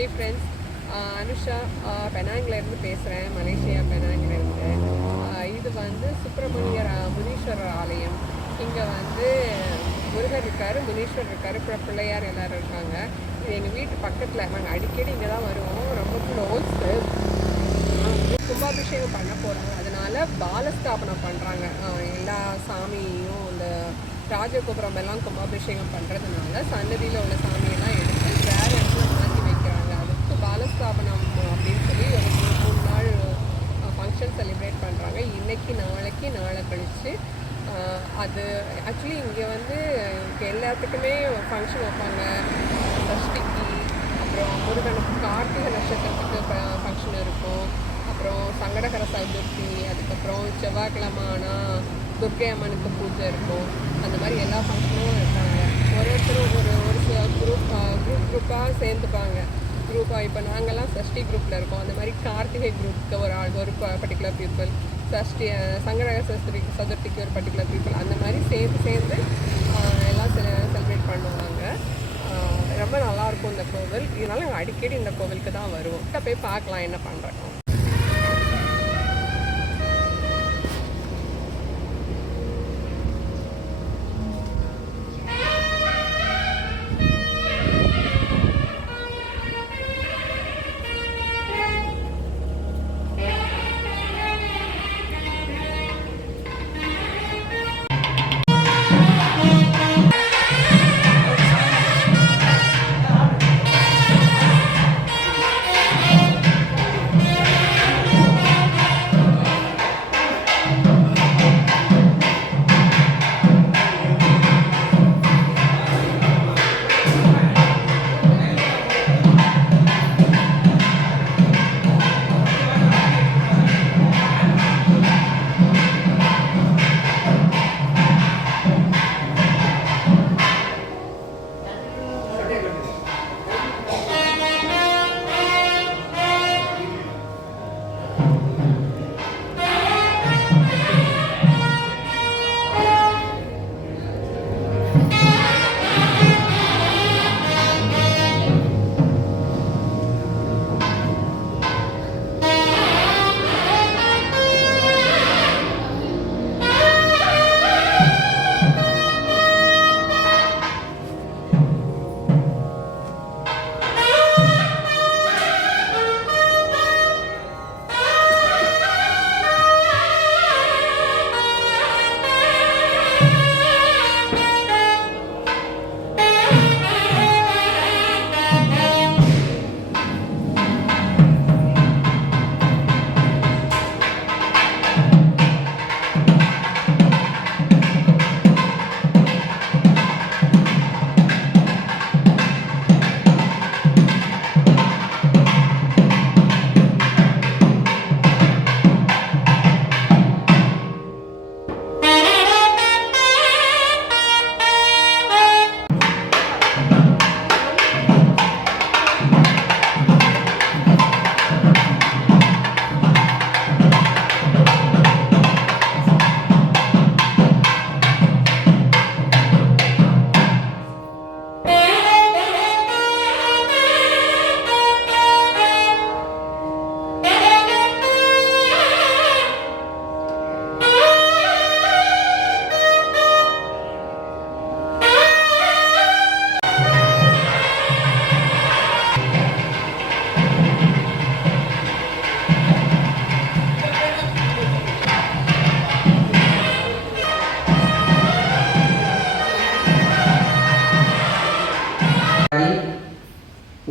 Hi friends, Anusha பெனாங்கிலேருந்து பேசுகிறேன். Malaysia பெனாங்கிலேருந்து. இது வந்து சுப்பிரமணியர் முனீஸ்வரர் ஆலயம். இங்கே வந்து முருகர் இருக்கார், முனீஸ்வரர் இருக்கார், பிள்ளையார் எல்லோரும் இருக்காங்க. இது எங்கள் வீட்டு பக்கத்தில். நாங்கள் அடிக்கடி இங்கே தான் வருவோம். ரொம்ப க்ளோஸு. கும்பாபிஷேகம் பண்ண போகிறாங்க. அதனால் பாலஸ்தாபனம் பண்ணுறாங்க. எல்லா சாமியும் இந்த ராஜகோபுரம் எல்லாம் கும்பாபிஷேகம் பண்ணுறதுனால சன்னதியில் உள்ள சாமியெல்லாம் எடுத்து வேறு இடத்துல மாற்றி வைக்கிறாங்க. அதுக்கு பாலஸ்தாபனம் அப்படின்னு சொல்லி ஒரு 3 நாள் ஃபங்க்ஷன் செலிப்ரேட் பண்ணுறாங்க. இன்றைக்கி நாளைக்கு நாளை கழித்து. அது ஆக்சுவலி இங்கே வந்து எல்லாத்துக்குமே ஃபங்க்ஷன் வைப்பாங்க. சஷ்டிக்கு, அப்புறம் முருகனுக்கு கார்த்திகை நட்சத்திரத்துக்கு ஃபங்க்ஷன் இருக்கும். அப்புறம் சங்கடகர சதுர்த்தி, அதுக்கப்புறம் செவ்வாய்க்கிழமை ஆனால் துர்க்கை அம்மனுக்கு பூஜை இருக்கும். அந்த மாதிரி எல்லா ஃபங்க்ஷனும் இருக்காங்க. ஒருத்தரும் ஒரு சில குரூப்பாக சேர்ந்துப்பாங்க. குரூப்பாக இப்போ நாங்கள்லாம் சஷ்டி குரூப்பில் இருக்கோம். அந்த மாதிரி கார்த்திகை குரூப்புக்கு ஒரு பர்டிகுலர் பீப்புள், சங்கடகர சதுர்த்திக்கு ஒரு பர்டிகுலர் பீப்புள், அந்த மாதிரி சேர்ந்து எல்லாம் செலிப்ரேட் பண்ணுவாங்க. ரொம்ப நல்லாயிருக்கும் இந்த கோவில். இதனால் நாங்கள் அடிக்கடி இந்த கோவிலுக்கு தான் வருவோம். போய் பார்க்கலாம் என்ன பண்ணுறோம்.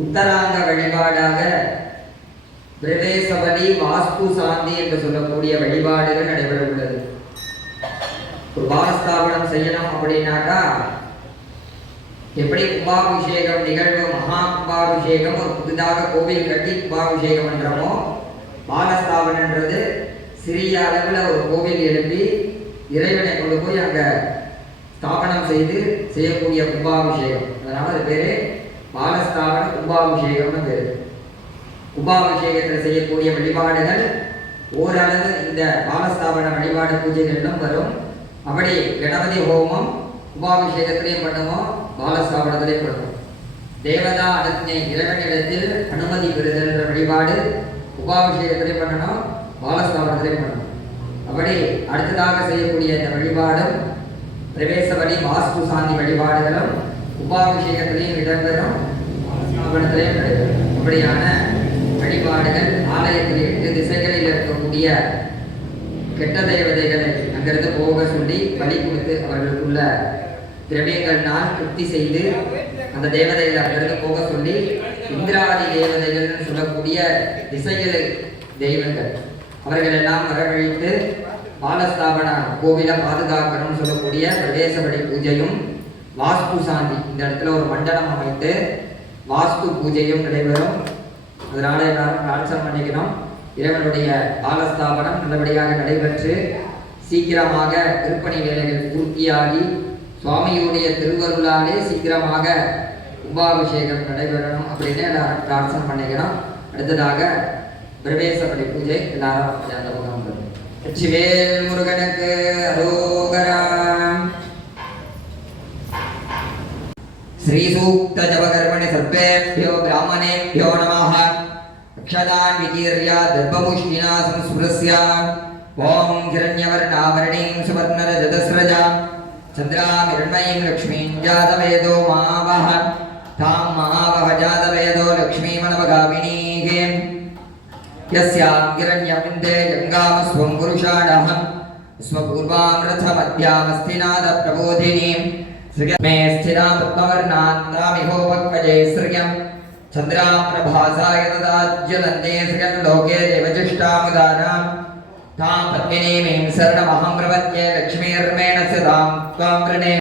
உத்தராங்க வழிபாடாக பிரவேசபதி வாஸ்து சாந்தி என்று சொல்லக்கூடிய வழிபாடுகள் நடைபெற உள்ளது. ஒரு பாலஸ்தாபனம் செய்யணும் அப்படின்னாக்கா எப்படி கும்பாபிஷேகம் நிகழ்வு, மகா கும்பாபிஷேகம், ஒரு புதிதாக கோவில் கட்டி கும்பாபிஷேகம் பண்றோமோ, பாலஸ்தாபனன்றது சிறிய அளவில் ஒரு கோவில் எழுப்பி இறைவனை கொண்டு போய் அங்க ஸ்தாபனம் செய்து செய்யக்கூடிய கும்பாபிஷேகம். அதனால அது பேரு பாலஸ்தாபன கும்பாபிஷேகம்னு பேரு. கும்பாபிஷேகத்தில் செய்யக்கூடிய வழிபாடுகள் ஓரளவு இந்த பாலஸ்தாபன வழிபாடு பூஜைகளிலும் வரும். அப்படி கணபதி ஹோமம் கும்பாபிஷேகத்திலையும் பண்ணுவோம், பாலஸ்தாபனத்திலையும் பண்ணுவோம். தேவதா அனஜ்ஞை இறைவனிடத்தில் அனுமதி பெறுதல் என்ற வழிபாடு உபாபிஷேகத்திலே பண்ணணும், பாலஸ்தாபனத்திலே பண்ணணும். அப்படி அடுத்ததாக செய்யக்கூடிய இந்த வழிபாடும் பிரவேச வழி வாஸ்து சாந்தி வழிபாடுகளும் உபாபிஷேகத்திலையும் இடம்பெறும், ஸ்தாபனத்திலையும் நடைபெறும். அப்படியான வழிபாடுகள் ஆலயத்தில் 8 திசைகளில் இருக்கக்கூடிய கெட்ட தேவதைகளை அங்கிருந்து போக சொல்லி பலி கொடுத்து அவர்களுக்குள்ள திரவியங்கள்னால் திருப்தி செய்து அந்த தேவதைகளை அங்கிருந்து போக சொல்லி இந்திராதி தேவதைகள் சொல்லக்கூடிய திசைகளை தெய்வங்கள் அவர்கள் எல்லாம் வரவழைத்து பாலஸ்தாபன கோவிலை பாதுகாக்கணும்னு சொல்லக்கூடிய பிரவேச வழி பூஜையும் வாஸ்து சாந்தி இந்த இடத்துல ஒரு மண்டலம் அமைத்து வாஸ்து பூஜையும் நடைபெறும். அதனால எல்லாரும் பிரார்த்தனை பண்ணிக்கணும். இறைவனுடைய பாலஸ்தாபனம் நல்லபடியாக நடைபெற்று சீக்கிரமாக திருப்பணி வேலைகள் பூர்த்தியாகி சுவாமியுடைய திருவருளாலே சீக்கிரமாக உபாபிஷேகம் நடைபெறணும் அப்படின்னு எல்லாரும் பிரார்த்தனை பண்ணிக்கணும். அடுத்ததாக பிரவேசப்படி பூஜை எல்லாரும் அந்த முகம் வெற்றிவேல் முருகனுக்கு அரோகரா. ஸ்ரீ சூக்த ஜபகர்மணி சர்வேभ्यो பிராமணேभ्यो நமः. அக்ஷதான் விகீர்யா தர்பமுஷ்ணினா சம்ஸ்பிருஸ்ய ஓம் ஹிரண்யவர்ணாவர்ணீம் சுவர்ணரஜதஸ்ரஜா சந்திராமிரண்மயீம் லக்ஷ்மீம் ஜாதவேதோ மாவஹ தாம் மாவஹ ஜாதவேதோ லக்ஷ்மீமனவகாமினீஹேம் யஸ்யாம் கிரண்யமிந்தே யங்காமஸ்வம் புருஷாணஹ ஸ்வபூர்வாம் ரதமத்யாமஸ்திநாத பிரபோதினீம் ஸ்ரீமே ஸ்திராம் பத்மவர்ணாந்தாமிஹோபக்வஜே ஸ்ரீயம் சந்திராம் பிரபாசாய ததாஜ்யலந்தே ஸ்ரீயம் லோகே தேவஜிஷ்டாமுதாராம் தாம் பத்மினீமீம் சரணமஹம் பிரபத்யே லக்ஷ்மீர்மேண சதாம் த்வாம் கிருணே.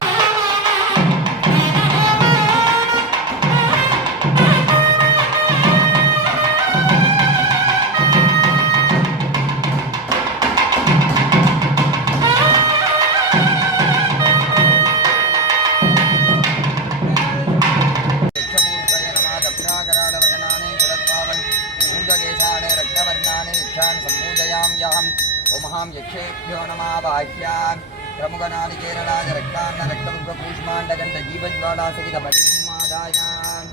यक्षेभ्यो नमः बाह्यान् प्रमुखनालिकेरलाज रक्तान्न रक्तपुष्पकूष्माण्डगण्ड जीवज्वालासहितबलिमादायान्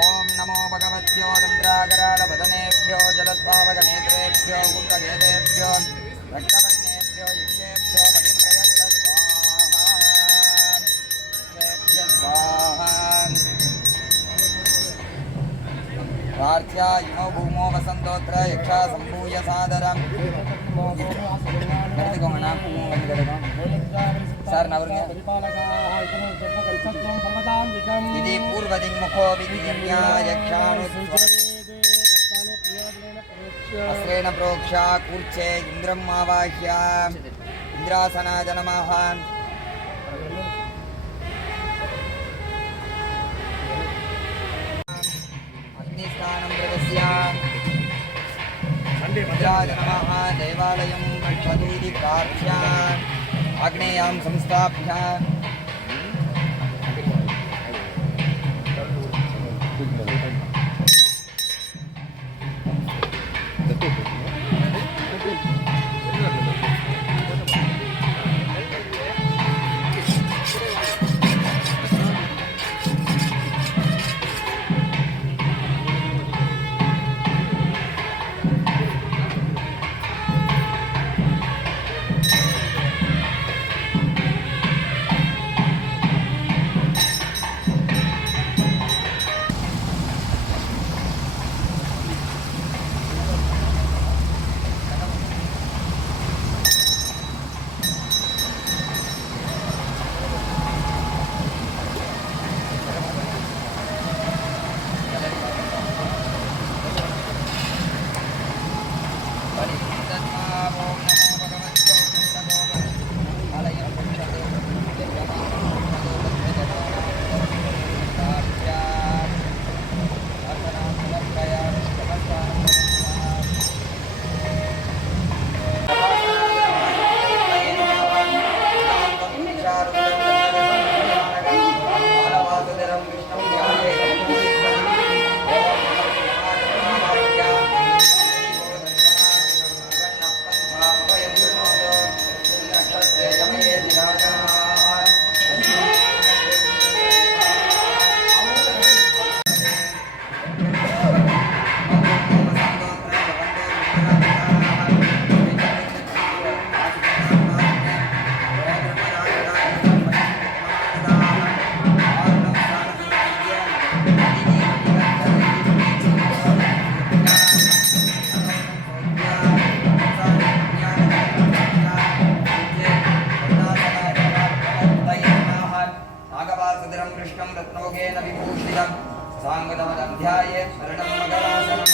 ॐ नमो भगवत्यो दन्द्राकरालवदनेभ्यो जलद्भावगनेत्रेभ्यो कुण्डगेतेभ्यो रक्तवर्णेभ्यो यक्षेभ्यो बलिम्प्रयत्त स्वाहा प्रार्थ्या इमो भूमो वसन्तोत्र यक्षा सम्भूय सादरम् எடுத்துக்கோங்க நான் பூவும் வந்து கிடைக்கும் சார் நவருங்க இது பூர்வதிங்முகோ விதின்யா யக்ஷானு அஸ்ரேண प्रोक्षा கூர்ச்சே இந்திரம் ஆவாஹ்ய இந்திராசனாய நமः अग्निस्नानं प्रदस्य इंद्राय नमः देवालयं गच्छतु प्रार्थ्य आग्नेयां संस्थाप्य सदरं कृष्णं रत्नोगेन विभूषितं साङ्गतमदं ध्यायेत् शरणं मकरासनं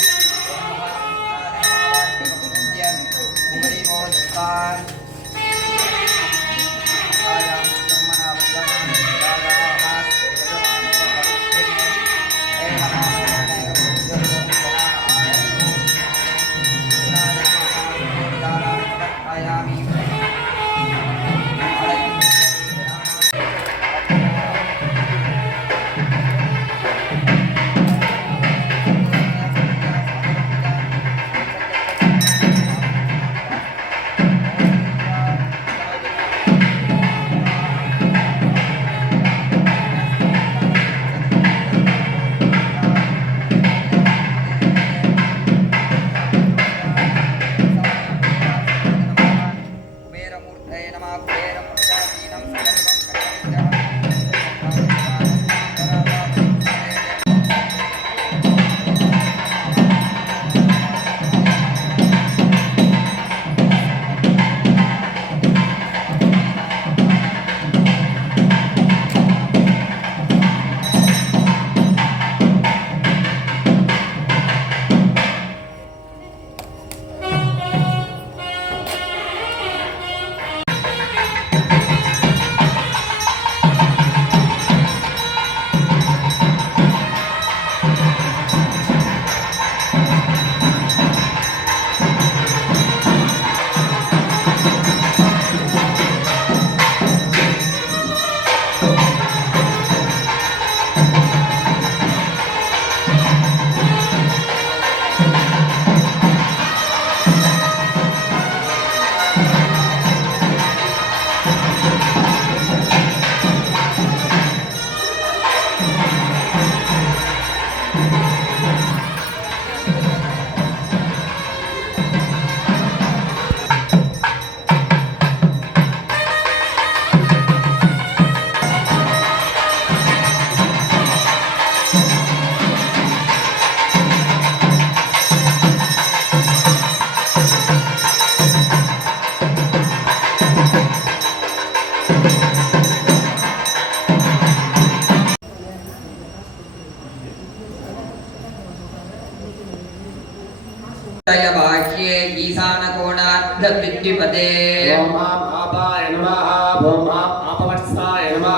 बाह्ये ईशानकोणार्धविद्युपते ओम आपाय नमः ओम आपवत्साय नमः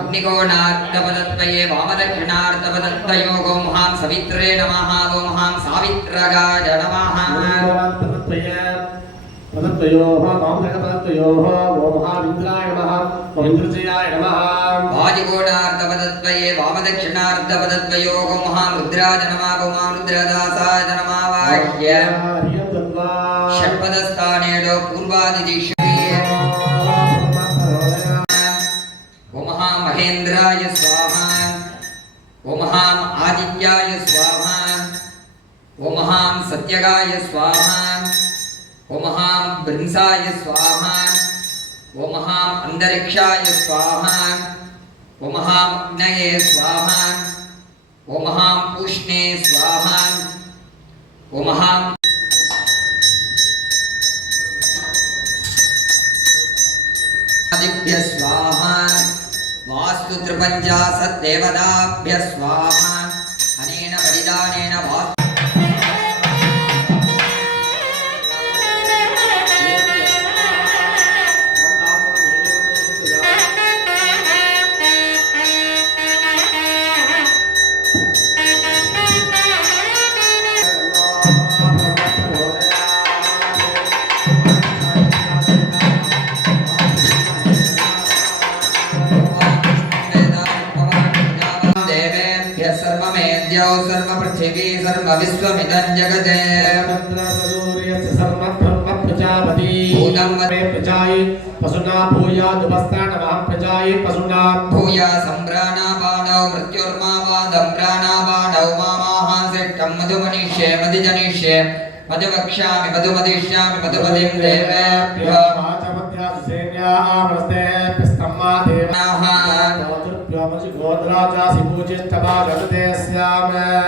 अग्निकोणार्धपदत्वये वामदक्षिणार्धपदत्वयोः ओम हां सवित्रे नमः ओम हां सावित्रगाय नमः पदत्वयोः वामदक्षिणपदत्वयोः ओम हाविन्द्राय नमः ओम इन्द्रजयाय नमः वायुकोणार्धपदत्वये वामदक्षिणार्धपदत्वयोः ओम हां रुद्राय नमः ओम हां रुद्रदासाय नमः वाह्य षट्पदस्थानेषु पूर्वादिदिषु ओम हां महेन्द्राय स्वाहा ओम हां आदित्याय स्वाहा ओम हां सत्यगाय स्वाहा ओम हां बृंसाय स्वाहा ओम हां अंतरिक्षाय स्वाहा ओम हां अग्नये स्वाहा ओम हां पूष्णे स्वाहा ओम हां आदिभ्य स्वाहा वास्तु त्रिपञ्चाशत् देवताभ्य स्वाहा अनेन बलिदानेन वास्तु सर्वपृथिवी सर्वविश्वमिदं जगते भूतं वदे प्रजायै पशुना भूयादुपस्तानमहं प्रजायै पशुना भूया सम्प्राणापाणौ मृत्युर्मावादं प्राणापाणौ मामाहासेष्टं मधुमनिष्ये मधिजनिष्ये मधुवक्ष्यामि मधुमदिष्यामि मधुमदिं देवेभ्यो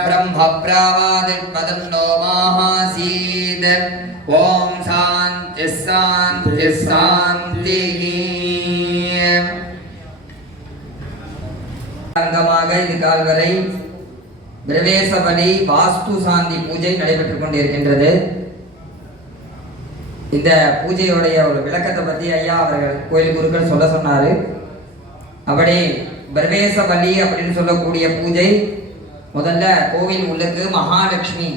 ब्रह्म प्रावादिपदन्नो माहासीद ओम शांति शांति शांति அங்கமாக இது கால் வரை பிரவேச பலி வாஸ்து சாந்தி பூஜை நடைபெற்றுக் கொண்டிருக்கின்றது. இந்த பூஜையுடைய ஒரு விளக்கத்தை பற்றி ஐயா அவர்கள் கோயில் குருக்கள் சொல்ல சொன்னாரு. அப்படி பிரவேச பலி அப்படின்னு சொல்லக்கூடிய பூஜை முதல்ல கோவில் உள்ளுக்கு மகாலட்சுமி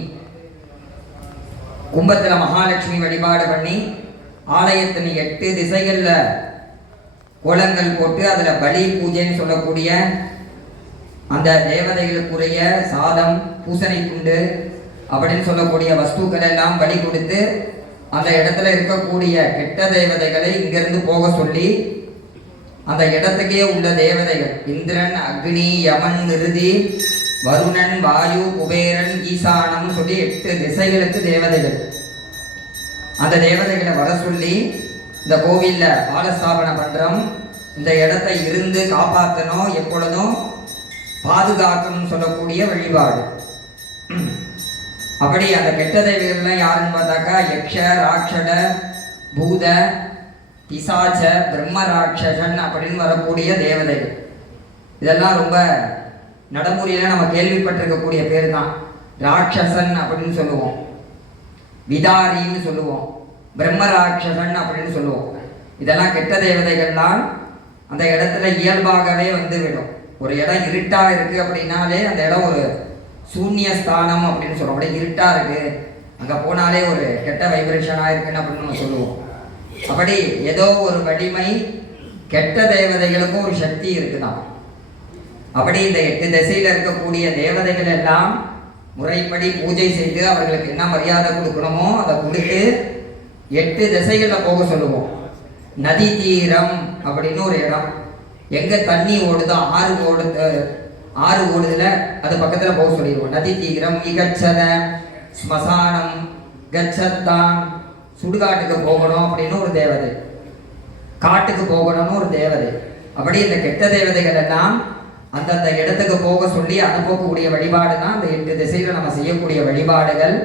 கும்பத்துல மகாலட்சுமி வழிபாடு பண்ணி ஆலயத்தின் 8 திசைகள்ல கோலங்கள் போட்டு அதுல பலி பூஜைன்னு சொல்லக்கூடிய அந்த தேவதைகளுக்குரிய சாதம் பூசணி குண்டு அப்படின்னு சொல்லக்கூடிய வஸ்துக்கள் எல்லாம் பலி கொடுத்து அந்த இடத்துல இருக்கக்கூடிய கெட்ட தேவதைகளை இங்கிருந்து போக சொல்லி அந்த இடத்துக்கே உள்ள தேவதைகள் இந்திரன், அக்னி, யமன், நிருதி, வருணன், வாயு, குபேரன், ஈசானம் சொல்லி 8 திசைகளுக்கு தேவதைகள். அந்த தேவதைகளை வர சொல்லி இந்த கோவில்ல பாலஸ்தாபனம் பண்றோம். இந்த இடத்தை இருந்து காப்பாற்றணும், எப்பொழுதும் பாதுகாக்கணும்னு சொல்லக்கூடிய வழிபாடு. அப்படி அந்த கெட்ட தெய்வங்கள்லாம் யாருன்னு பார்த்தாக்கா யக்ஷ, ராட்சட, பூத, பிசாச்ச, பிரம்ம ராட்சசன் அப்படின்னு வரக்கூடிய தேவதைகள். இதெல்லாம் ரொம்ப நடைமுறையில் நம்ம கேள்விப்பட்டிருக்கக்கூடிய பேர் தான். ராட்சசன் அப்படின்னு சொல்லுவோம், விதாரின்னு சொல்லுவோம், பிரம்ம ராட்சசன் அப்படின்னு சொல்லுவோம். இதெல்லாம் கெட்ட தேவதைகள்லாம் அந்த இடத்துல இயல்பாகவே வந்து விடும். ஒரு இடம் இருட்டா இருக்கு அப்படின்னாலே அந்த இடம் ஒரு சூன்ய ஸ்தானம் அப்படின்னு சொல்லுவோம். அப்படியே இருட்டா இருக்கு, அங்க போனாலே ஒரு கெட்ட வைப்ரேஷனா இருக்குன்னு அப்படின்னு நம்ம சொல்லுவோம். அப்படி ஏதோ ஒரு வலிமை கெட்ட தேவதைகளுக்கும் ஒரு சக்தி இருக்குதான். அப்படி இந்த 8 திசையில இருக்கக்கூடிய தேவதைகள் எல்லாம் முறைப்படி பூஜை செய்து அவர்களுக்கு என்ன மரியாதை கொடுக்கணுமோ அதை கொடுத்து 8 திசைகள்ல போக சொல்லுவோம். நதி தீரம் அப்படின்னு ஒரு இடம், எங்க தண்ணி ஓடுதோ ஆறு ஓடுதுல அது பக்கத்துல போக சொல்லிடுவோம். நதி தீரம், இகச்சத, ஸ்மசானம், கச்சத்தான், சுடுகாட்டுக்கு போகணும் அப்படின்னு ஒரு தேவதை, காட்டுக்கு போகணும்னு ஒரு தேவதை. அப்படி இந்த கெட்ட தேவதைகள் எல்லாம் அந்தந்த இடத்துக்கு போக சொல்லி அனுப்பக்கூடிய வழிபாடு தான் இந்த 8 திசையில நம்ம செய்யக்கூடிய வழிபாடுகள்.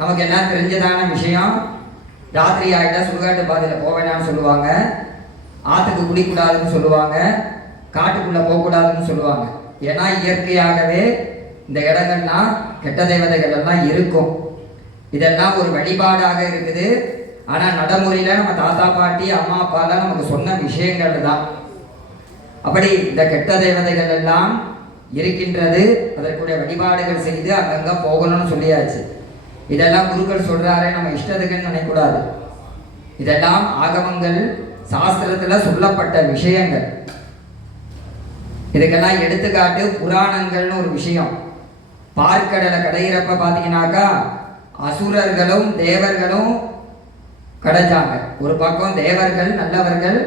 நமக்கு எல்லாம் தெரிஞ்சதான விஷயம். ராத்திரி ஆகிட்டா சுடுகாட்டு பாதையில் போவேனான்னு சொல்லுவாங்க, ஆற்றுக்கு குடிக்கூடாதுன்னு சொல்லுவாங்க, காட்டுக்குள்ளே போகக்கூடாதுன்னு சொல்லுவாங்க. ஏன்னா இயற்கையாகவே இந்த இடங்கள்லாம் கெட்ட தேவதைகள் எல்லாம் இருக்கும். இதெல்லாம் ஒரு வழிபாடாக இருக்குது. ஆனால் நடைமுறையில் நம்ம தாத்தா பாட்டி அம்மா அப்பாலாம் நமக்கு சொன்ன விஷயங்கள் தான். அப்படி இந்த கெட்ட தேவதைகள் எல்லாம் இருக்கின்றது. அதற்குரிய வழிபாடுகள் செய்து அங்கங்கே போகணும்னு சொல்லியாச்சு. இதெல்லாம் குருக்கள் சொல்றாரு, நம்ம இஷ்டத்துக்குன்னு நினைக்கக்கூடாது. இதெல்லாம் ஆகமங்கள் சாஸ்திரத்துல சொல்லப்பட்ட விஷயங்கள். இதுக்கெல்லாம் எடுத்துக்காட்டு புராணங்கள்னு ஒரு விஷயம். பார்க்கடலை கடையிறப்ப பார்த்தீங்கன்னாக்கா அசுரர்களும் தேவர்களும் கிடைச்சாங்க. ஒரு பக்கம் தேவர்கள் நல்லவர்கள்,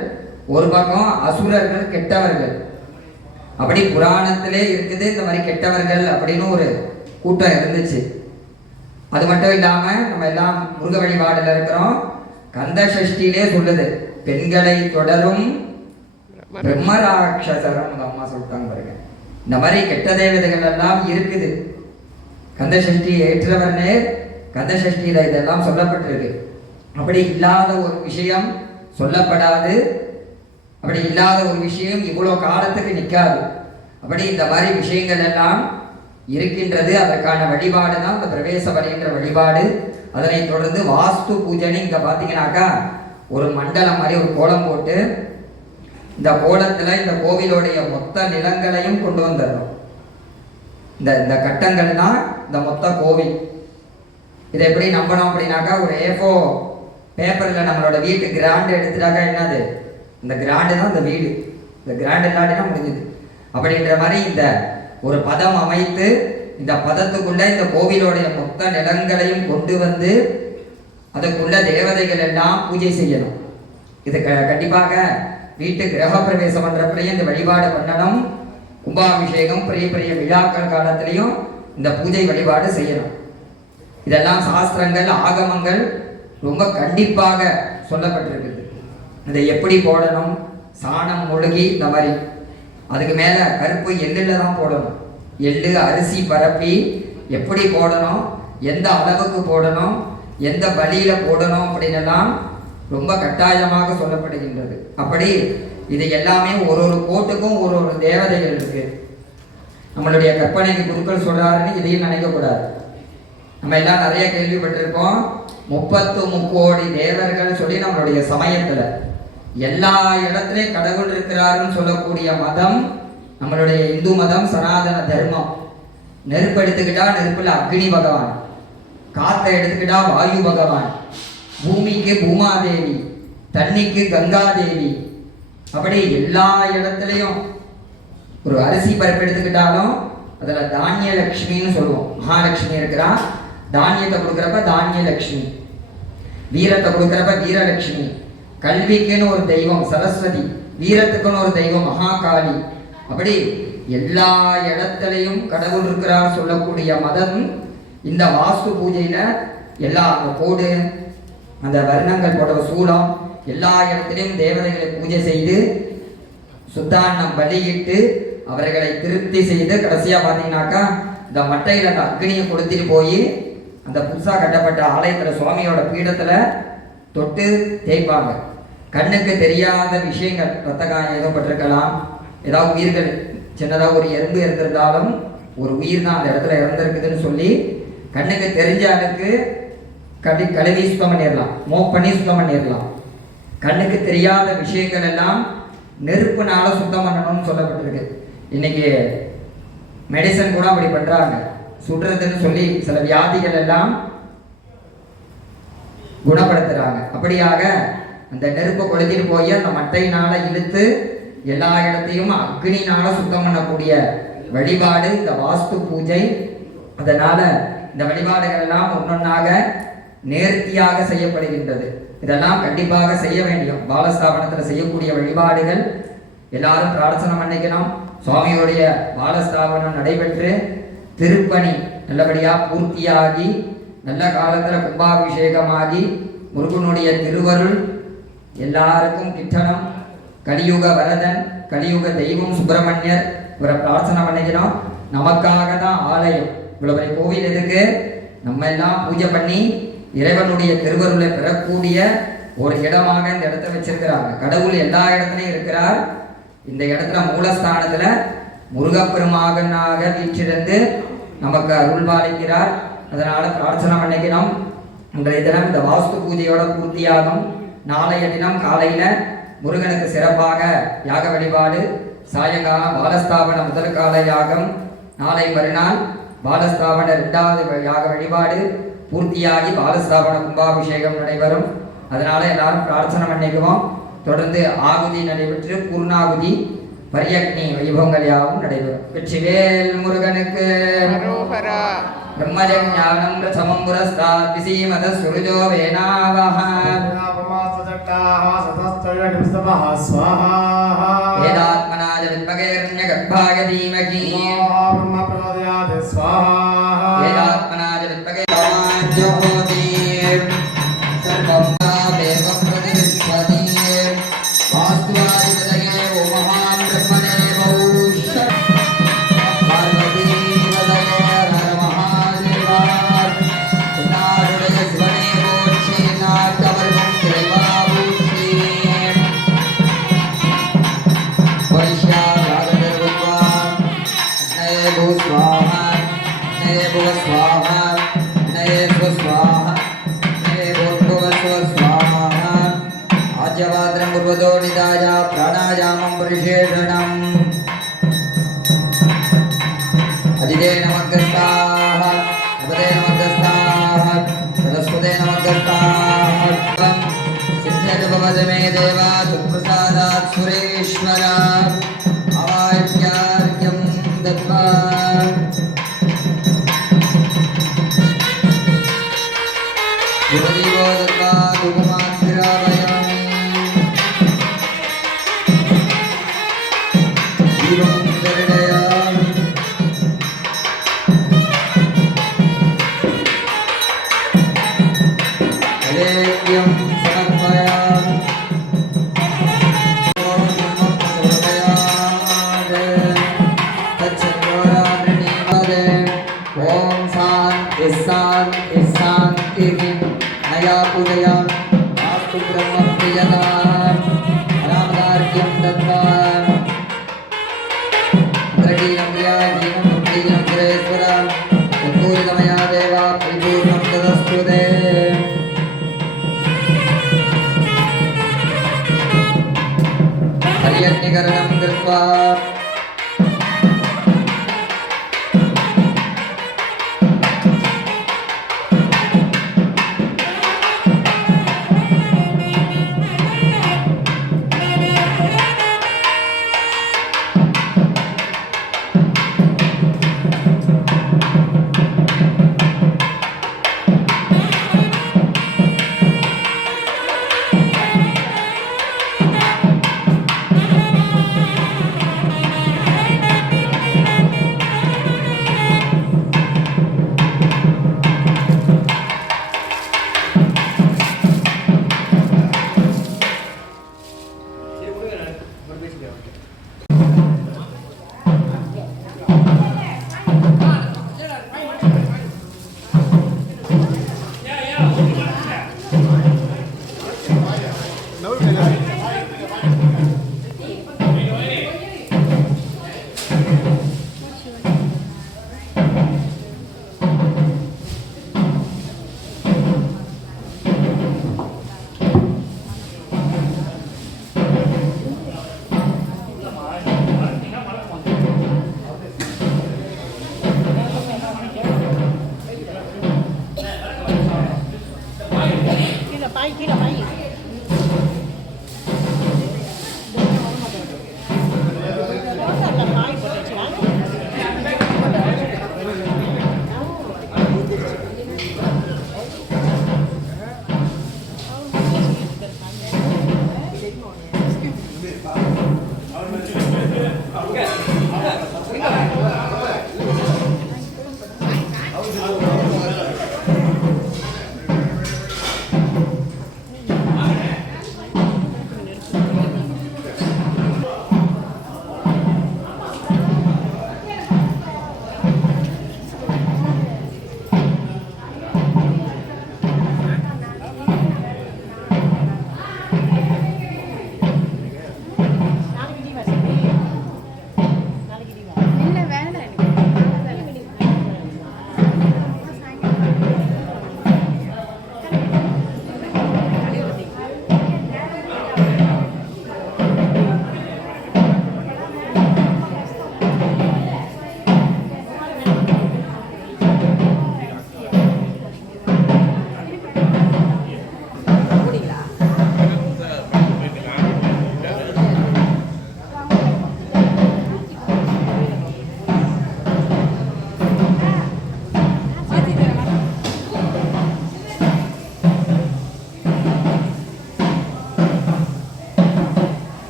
ஒரு பக்கம் அசுரர்கள் கெட்டவர்கள். அப்படி புராணத்திலே இருக்குது இந்த மாதிரி கெட்டவர்கள் அப்படின்னு ஒரு கூட்டம் இருந்துச்சு. அது மட்டும் இல்லாம நம்ம எல்லாம் முருக வழிபாடுல இருக்கிறோம். கந்த சஷ்டியிலே சொல்லுது, பெண்களை தொடரும் பிரம்மராட்சசரம். அம்மா சொல்லிட்டாங்க பாருங்க. இந்த மாதிரி கெட்ட தேவதைகள் எல்லாம் இருக்குது. கந்த சஷ்டி ஏற்றவர்னே கந்த சஷ்டியில இதெல்லாம் சொல்லப்பட்டிருக்கு. அப்படி இல்லாத ஒரு விஷயம் சொல்லப்படாது. அப்படி இல்லாத ஒரு விஷயம் இவ்வளோ காலத்துக்கு நிற்காது. அப்படி இந்த மாதிரி விஷயங்கள் எல்லாம் இருக்கின்றது. அதற்கான வழிபாடு தான் இந்த பிரவேச பலின்ற வழிபாடு. அதனை தொடர்ந்து வாஸ்து பூஜனை. இங்க பார்த்தீங்கன்னாக்கா ஒரு மண்டலம் மாதிரி ஒரு கோலம் போட்டு இந்த கோலத்துல இந்த கோவிலுடைய மொத்த நிலங்களையும் கொண்டு வந்துடுறோம். இந்த கட்டங்கள்னா இந்த மொத்த கோவில். இதை எப்படி நம்பணும் அப்படின்னாக்கா ஒரு A4 பேப்பர்ல நம்மளோட வீட்டு கிராண்டு எடுத்துட்டாக்கா என்னது, இந்த கிராண்டு தான் இந்த வீடு. இந்த கிராண்டு இல்லாட்டினா முடிஞ்சுது. அப்படின்ற மாதிரி இந்த ஒரு பதம் அமைத்து இந்த பதத்துக்குள்ள இந்த கோவிலுடைய மொத்த நிலங்களையும் கொண்டு வந்து அதுக்குள்ள தேவதைகள் எல்லாம் பூஜை செய்யணும். இது கண்டிப்பாக வீட்டு கிரக பிரவேசம் பண்றப்பையும் இந்த வழிபாடு பண்ணணும். கும்பாபிஷேகம் பெரிய பெரிய விழாக்கள் காலத்திலையும் இந்த பூஜை வழிபாடு செய்யணும். இதெல்லாம் சாஸ்திரங்கள் ஆகமங்கள் ரொம்ப கண்டிப்பாக சொல்லப்பட்டிருக்குது. இதை எப்படி போடணும், சாணம் மொழுகி இந்த மாதிரி, அதுக்கு மேலே கருப்பு எள்ளில் தான் போடணும். எள்ளு அரிசி பரப்பி எப்படி போடணும், எந்த அளவுக்கு போடணும், எந்த வழியில் போடணும் அப்படின்னெல்லாம் ரொம்ப கட்டாயமாக சொல்லப்படுகின்றது. அப்படி இது எல்லாமே ஒரு ஒரு கோட்டுக்கும் ஒரு ஒரு தேவதைகள் இருக்கு. நம்மளுடைய கற்பனைக்கு குருக்கள் சொல்றாருன்னு இதையும் நினைக்கக்கூடாது. நம்ம எல்லாம் நிறைய கேள்விப்பட்டிருக்கோம். 33 தேவர்கள் சொல்லி நம்மளுடைய சமயத்துல எல்லா இடத்துலயும் கடவுள் இருக்கிறாருன்னு சொல்லக்கூடிய மதம் நம்மளுடைய இந்து மதம், சனாதன தர்மம். நெருப்பு எடுத்துக்கிட்டா நெருப்புல அக்னி பகவான், காத்தை எடுத்துக்கிட்டா வாயு பகவான், பூமிக்கு பூமாதேவி, தண்ணிக்கு கங்காதேவி. அப்படி எல்லா இடத்துலையும் ஒரு அரிசி பருப்பு எடுத்துக்கிட்டாலும் அதுல தானிய லட்சுமின்னு சொல்லுவோம். மகாலட்சுமி இருக்கிறா, தானியத்தை கொடுக்குறப்ப தானிய லட்சுமி, வீரத்தை கொடுக்குறப்ப வீரலட்சுமி, கல்விக்குன்னு ஒரு தெய்வம் சரஸ்வதி, வீரத்துக்குன்னு ஒரு தெய்வம் மகாகாளி. அப்படி எல்லா இடத்துலையும் கடவுள் இருக்கிறார் சொல்லக்கூடிய மதம் இந்த வாஸ்து பூஜையில எல்லா அந்த கோடு, அந்த வர்ணங்கள் போட்ட சூலம், எல்லா இடத்திலையும் தேவதைகளை பூஜை செய்து சுத்தாண்ணம் பலியிட்டு அவர்களை திருப்தி செய்து கடைசியா பார்த்தீங்கன்னாக்கா இந்த மட்டையில் அந்த அக்னியை கொடுத்துட்டு போய் அந்த புதுசாக கட்டப்பட்ட ஆலயத்துல சுவாமியோட பீடத்துல தொட்டு தேய்ப்பாங்க. கண்ணுக்கு தெரியாத விஷயங்கள், ரத்த காயம் ஏதோ பட்டிருக்கலாம், ஏதாவது உயிர்கள் சின்னதாக ஒரு எறும்பு இருந்திருந்தாலும் ஒரு உயிர் தான் அந்த இடத்துல இறந்துருக்குதுன்னு சொல்லி கண்ணுக்கு தெரிஞ்ச அளவுக்கு கழுவி சுத்தம் பண்ணிடலாம், மோப் பண்ணி சுத்தம் பண்ணிடலாம். கண்ணுக்கு தெரியாத விஷயங்கள் எல்லாம் நெருப்புனால சுத்தம் பண்ணணும்னு சொல்லப்பட்டிருக்கு. இன்னைக்கு மெடிசன் கூட அப்படி பண்றாங்க, சுடுறதுன்னு சொல்லி சில வியாதிகள் எல்லாம் குணப்படுத்துறாங்க. அப்படியாக அந்த நெருப்பை கொளுத்திட்டு போய் அந்த மட்டையினால இழுத்து எல்லா இடத்தையும் அக்னினால சுத்தம் பண்ணக்கூடிய வழிபாடு இந்த வாஸ்து பூஜை. அதனால இந்த வழிபாடுகள் எல்லாம் ஒன்னொன்னாக நேர்த்தியாக செய்யப்படுகின்றது. இதெல்லாம் கண்டிப்பாக செய்ய வேண்டியும். பாலஸ்தாபனத்தில் செய்யக்கூடிய வழிபாடுகள் எல்லாரும் பிரார்த்தனை பண்ணிக்கணும். சுவாமியோடைய பாலஸ்தாபனம் நடைபெற்று திருப்பணி நல்லபடியாக பூர்த்தியாகி நல்ல காலத்தில் கும்பாபிஷேகமாகி முருகனுடைய திருவருள் எல்லாருக்கும் கிட்டணும். கலியுக வரதன், கலியுக தெய்வம் சுப்பிரமணியர், இவரை பிரார்த்தனை பண்ணிக்கணும். நமக்காக தான் ஆலயம், இவ்வளவு பெரிய கோவில் எதுக்கு? நம்ம எல்லாம் பூஜை பண்ணி இறைவனுடைய திருவருளை பெறக்கூடிய ஒரு இடமாக இந்த இடத்தை வச்சிருக்கிறாங்க. கடவுள் எல்லா இடத்துலையும் இருக்கிறார். இந்த இடத்துல மூலஸ்தானத்துல முருகப்பெருமாகனாக வீற்றிருந்து நமக்கு அருள் பாலிக்கிறார். அதனால பிரார்த்தனை பண்ணிக்கணும். இன்றைய தினம் இந்த வாஸ்து பூஜையோட பூர்த்தியாகும். நாளைய தினம் காலையில முருகனுக்கு சிறப்பாக யாக வழிபாடு, சாயங்காலம் பாலஸ்தாபன முதல் கால யாகம், நாளை மறுநாள் பாலஸ்தாபன 2வது யாக வழிபாடு பூர்த்தியாகி பாலஸ்தாபன கும்பாபிஷேகம் நடைபெறும். அதனால எல்லாரும் பிரார்த்தனை பண்ணிக்குவோம். தொடர்ந்து ஆகுதி நடைபெற்று பூர்ணாகுதி பரியக்னி வைபவங்கள் யாவும் நடைபெறும். வெற்றிவேல் முருகனுக்கு. பிரம்மஜஞானம் பிரதமம் புரஸ்தாத் விசீமத சுருஜோ வேனாவஹ வேதாத்மனாய வித்மகேர்ண்யகர்பாய தீமகி வேதாத்மனாய வித்மகே ஜோதி சர்வம் தேவம் பிரதிஷ்டதி வாஸ்துவாதிபதயே ஓ மகான் பிரம்மணே பௌஷ பார்வதி வதயே ஹர மகாதேவா நாடுடைய சிவனே போற்றி நாட்டவர்க்கும் திரைவா போற்றி பரிஷா ராகதர்வான் நயே போ ஸ்வாஹா நயே போ ஸ்வாஹா நயே போ ஸ்வாஹா நயே போ ஸ்வாஹா ஆஜ்யவாத்ரம் பூர்வதோ நிதாய பிராணாயாமம் பரிஷேஷணம் அதிதே நமஸ்காராः நபதே நமஸ்காராः சரஸ்வதே நமஸ்காராः சித்தேன பவதமே தேவா துப்ரசாதாத் சுரேஸ்வரா ஆவாஹ்யார்க்யம் தத்வா யுவதீவோ தத்வா துகமாத்ராவயாமி தீபம் தரிடயாமி நைவேத்யம் சமர்ப்பயாமி ஓம் நமः சர்வயாம தச்சந்தோராணீவதே ஓம் சாந்தி சாந்தி சாந்தி நயா பூஜயா ஆஸ்து பிரம்ம பிரியதா ராமதார்க்கியம் தத்வா जगदीनप्रिया जीवं मुक्तिं सुरेश्वर पूरितमया देवा परिपूर्णं तदस्तु ते हरियज्ञकरणं कृत्वा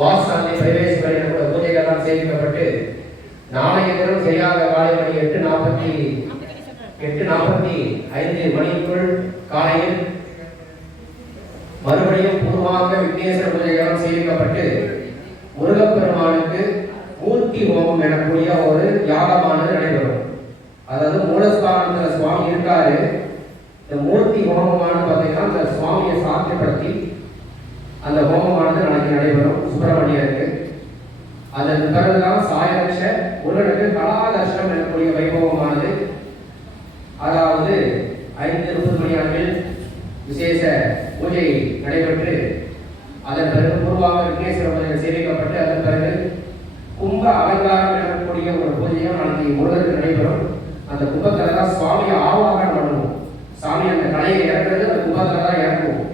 வாசாந்தி பிரவேசங்கள் கூட பூஜைகள்லாம் சேமிக்கப்பட்டு நாளைய தினம் சரியாக காலை மணி 8:45 மணிக்குள் காலையில் மறுபடியும் பூர்வாங்க விக்னேஸ்வர பூஜைகளாம் சேமிக்கப்பட்டு முருகப்பெருமானுக்கு மூர்த்தி ஹோமம் எனக்கூடிய ஒரு யாகமானது நடைபெறும். அதாவது மூலஸ்தானத்தில் சுவாமி இருக்காரு. இந்த மூர்த்தி ஹோமமானது பார்த்தீங்கன்னா அந்த சுவாமியை சாத்தியப்படுத்தி அந்த ஹோமமானது நாளைக்கு நடைபெறும் சுப்பிரமணியருக்கு. அதன் பிறகுதான் சாயரட்ச முருகனுக்கு கலாதர்ஷனம் எனக்கூடிய வைபவமானது, அதாவது 5:30 மணி அளவில் விசேஷ பூஜை நடைபெற்று அதன் பிறகு பூர்வாங்க விக்னேஸ்வர பூஜை சேவிக்கப்பட்டு அதன் பிறகு கும்ப அலங்காரம் எனக்கூடிய ஒரு பூஜையும் நாளைக்கு முருகனுக்கு நடைபெறும். அந்த கும்பத்தில் தான் சுவாமியை ஆவாகனம் பண்ணுவோம். சாமி அந்த கலையை இறக்குறது அந்த கும்பத்தில் தான் இறக்குவோம்.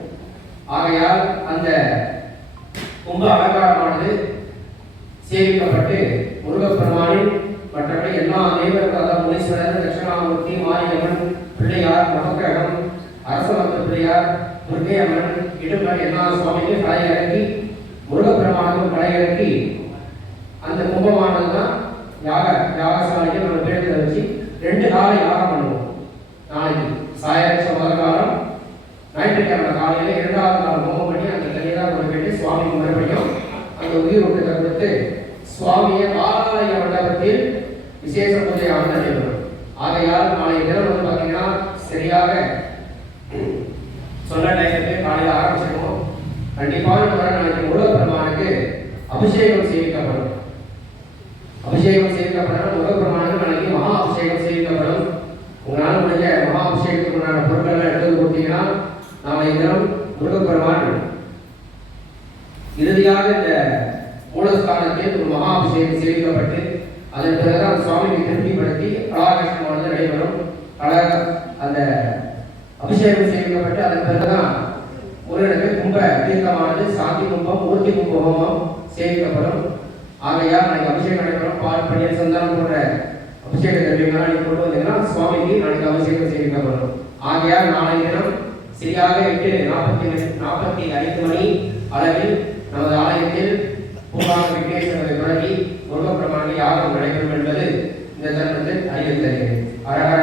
ஆகையால் அந்த கும்ப அலங்காரமானது சேவிக்கப்பட்டு முருகப்பெருமானின் மற்றபடி எல்லா தெய்வங்களும், அதாவது முனீஸ்வரர், தட்சிணாமூர்த்தி, மாரியம்மன், பிள்ளையார், நவக்கிரகம், அரசமத்த பிள்ளையார், துர்க்கை அம்மன், இடுமன் எல்லா சுவாமிக்கும் கலை இறக்கி முருகப்பெருமானுக்கும் கலை இறக்கி அந்த கும்பமானது தான் யாகசாலைக்கு நம்ம பேருந்து வச்சு 2 கால யாகம் பண்ணுவோம். நாளைக்கு சாயரட்ச முதல் காலம், ஞாயிற்றுக்கிழமை காலையில் 2வது காலம் ஹோமம் பண்ணி அந்த தனியாக கொண்டு போயிட்டு சுவாமிக்கு மறுபடியும் அந்த உயிர் ஊட்டத்தை கொடுத்து சுவாமியை ஆலய மண்டபத்தில் விசேஷ பூஜையாக நடைபெறும். ஆகையால் நாளைய தினம் வந்து பார்த்தீங்கன்னா சரியாக சொன்ன டைமுக்கு காலையில் ஆரம்பிச்சிருக்கோம். கண்டிப்பான நாளைக்கு முருகப்பெருமானுக்கு அபிஷேகம் சேவிக்கப்படும். அபிஷேகம் சேவிக்கப்படணும். முருகப்பெருமானுக்கு நாளைக்கு மகா அபிஷேகம் சேவிக்கப்படும். உங்களால் முடிஞ்ச மகா அபிஷேகத்துக்கு உண்டான பொருட்கள் எடுத்து கொடுத்தீங்கன்னா நாளைய தினம் முருகப்பெருமான் இறுதியாக இந்த மூலஸ்தானத்தில் ஒரு மகா அபிஷேகம் சேவிக்கப்பட்டு அதன் பிறகு அந்த சுவாமியை திருப்திப்படுத்தி கலாகர்ஷணமானது நடைபெறும். அந்த அபிஷேகம் சேவிக்கப்பட்டு அதன் பிறகுதான் முருகனுக்கு கும்ப தீர்த்தமானது சாந்தி கும்பம், மூர்த்தி கும்ப ஹோமம் சேவிக்கப்படும். ஆகையால் நாளைக்கு அபிஷேகம் நடைபெறும். பால், பன்னீர், சந்தனம் போன்ற அபிஷேக திரவியங்களாக நீங்க கொண்டு வந்தீங்கன்னா சுவாமிக்கு நாளைக்கு அபிஷேகம் சேவிக்கப்படும். ஆகையால் நாளைய தினம் சரியாக 8:45 மணி அளவில் நமது ஆலயத்தில் பூர்வாங்க விக்னேஸ்வரரை தொடங்கி முருகப்பெருமானுக்கு யாகம் நடைபெறும் என்பது இந்த தருணத்தில் அறிவித்தருகிறேன். அரகர